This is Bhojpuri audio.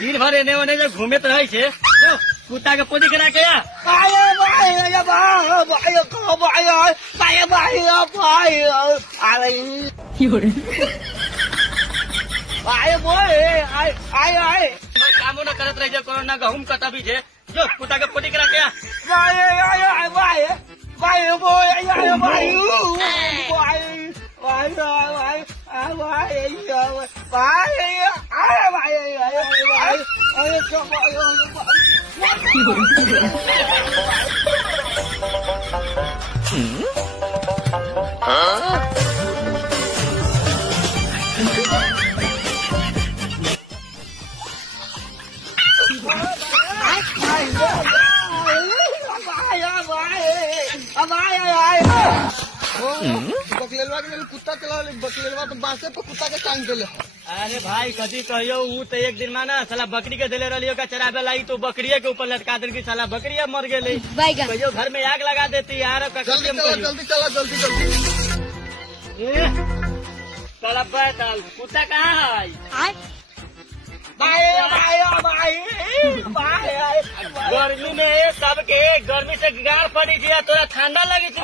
दिन भर एने ओने जो घूमे तो रही छे कुत्ता के पोदी करा के कामो न करत रही कोरोना गहूम कटा भी छे जो कुत्ता के पोदी करा के कुत्ता चला बकलेलवा तो बांसे पे कुत्ता के टांग देले। अरे भाई कभी कहियो ऊ तो एक दिन में ना साला बकरी के दिले रही का चराबे लाई तो बकरिया के ऊपर लटका दे की साला बकरिया मर गई कहियो घर में आग लगा देती यार जल्दी चला साला बैठल कुत्ता कहाँ है गर्मी में सबके गर्मी से गाड़ पड़ी थी तोरा ठंडा लगी थी